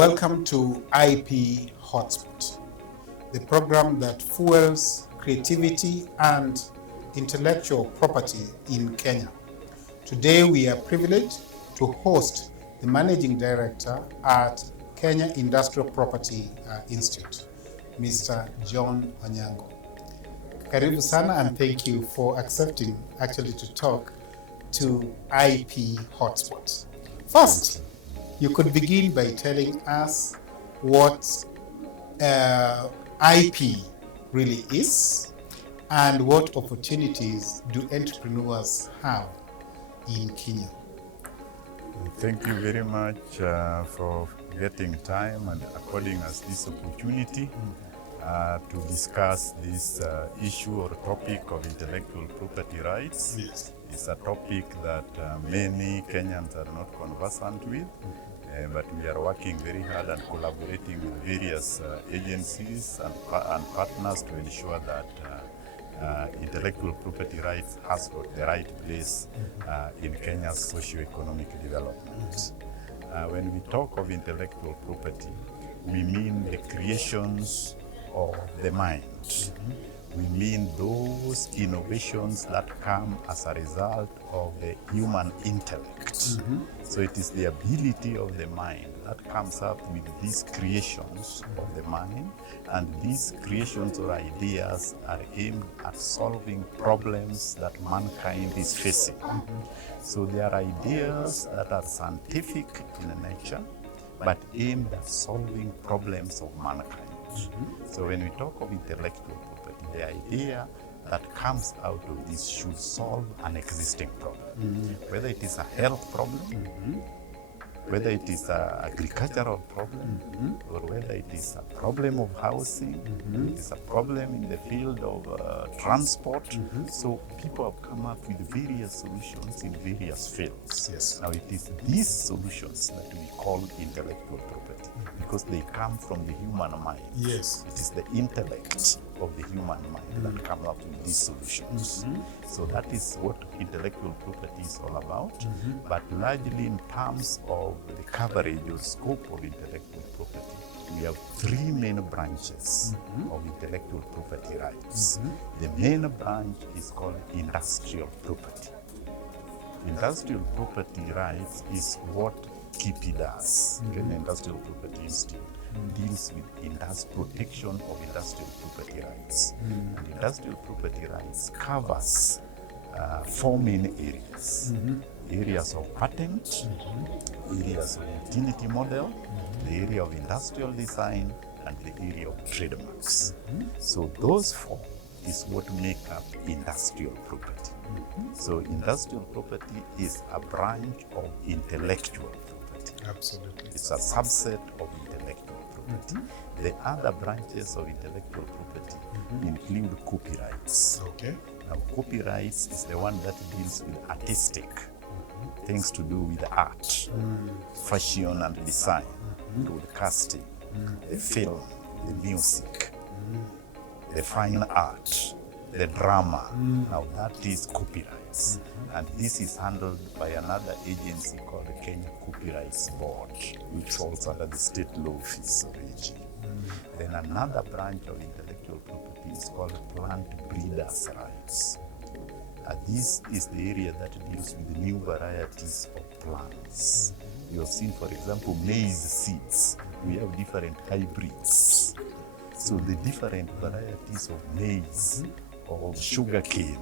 Welcome to IP Hotspot, the program that fuels creativity and intellectual property in Kenya. Today we are privileged to host the Managing Director at Kenya Industrial Property Institute, Mr. John Onyango. Karibu sana, and thank you for accepting actually to talk to IP Hotspot. First, you could begin by telling us what IP really is and what opportunities do entrepreneurs have in Kenya. Thank you very much for getting time and according us this opportunity to discuss this issue or topic of intellectual property rights. Yes. It's a topic that many Kenyans are not conversant with, but we are working very hard and collaborating with various agencies and partners to ensure that intellectual property rights has got the right place in Kenya's socio-economic development. When we talk of intellectual property, we mean the creations of the mind. We mean those innovations that come as a result of the human intellect. So it is the ability of the mind that comes up with these creations of the mind, and these creations or ideas are aimed at solving problems that mankind is facing. So they are ideas that are scientific in nature, but aimed at solving problems of mankind. So when we talk of intellectual property, the idea that comes out of this should solve an existing problem. Whether it is a health problem, whether it is an agricultural problem, or whether it is a problem of housing, it is a problem in the field of transport. So people have come up with various solutions in various fields. Yes. Now it is these solutions that we call intellectual property because they come from the human mind. Yes. It is the intellect of the human mind that comes up with these solutions. So that is what intellectual property is all about, but largely in terms of the coverage or scope of intellectual property, we have three main branches of intellectual property rights. The main branch is called industrial property. Industrial property rights is what Kipi does, Kenya Industrial Property Institute, deals with protection of industrial property rights. And industrial property rights covers four main areas. Areas of patent, areas of utility model, the area of industrial design, and the area of trademarks. So those four is what make up industrial property. So industrial property is a branch of intellectual property. Absolutely. It's a subset of intellectual property. The other branches of intellectual property include copyrights. Okay. Now, copyrights is the one that deals with artistic things to do with art, fashion and design, broadcasting, the film, the music, the fine art, the drama. Now that is copyrights. And this is handled by another agency called the Kenya Copyrights Board, which falls under the State Law Office of AG. Then another branch of intellectual property is called plant breeders' rights. This is the area that deals with the new varieties of plants. You have seen, for example, maize seeds. We have different hybrids. So the different varieties of maize or sugarcane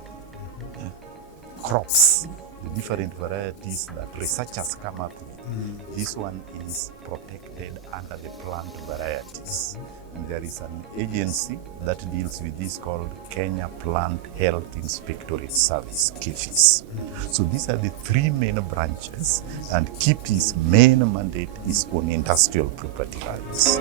crops, the different varieties that researchers come up with, this one is protected under the plant varieties. And there is an agency that deals with this called Kenya Plant Health Inspectorate Service, KIFIS. So these are the three main branches, and KIPI's main mandate is on industrial property rights.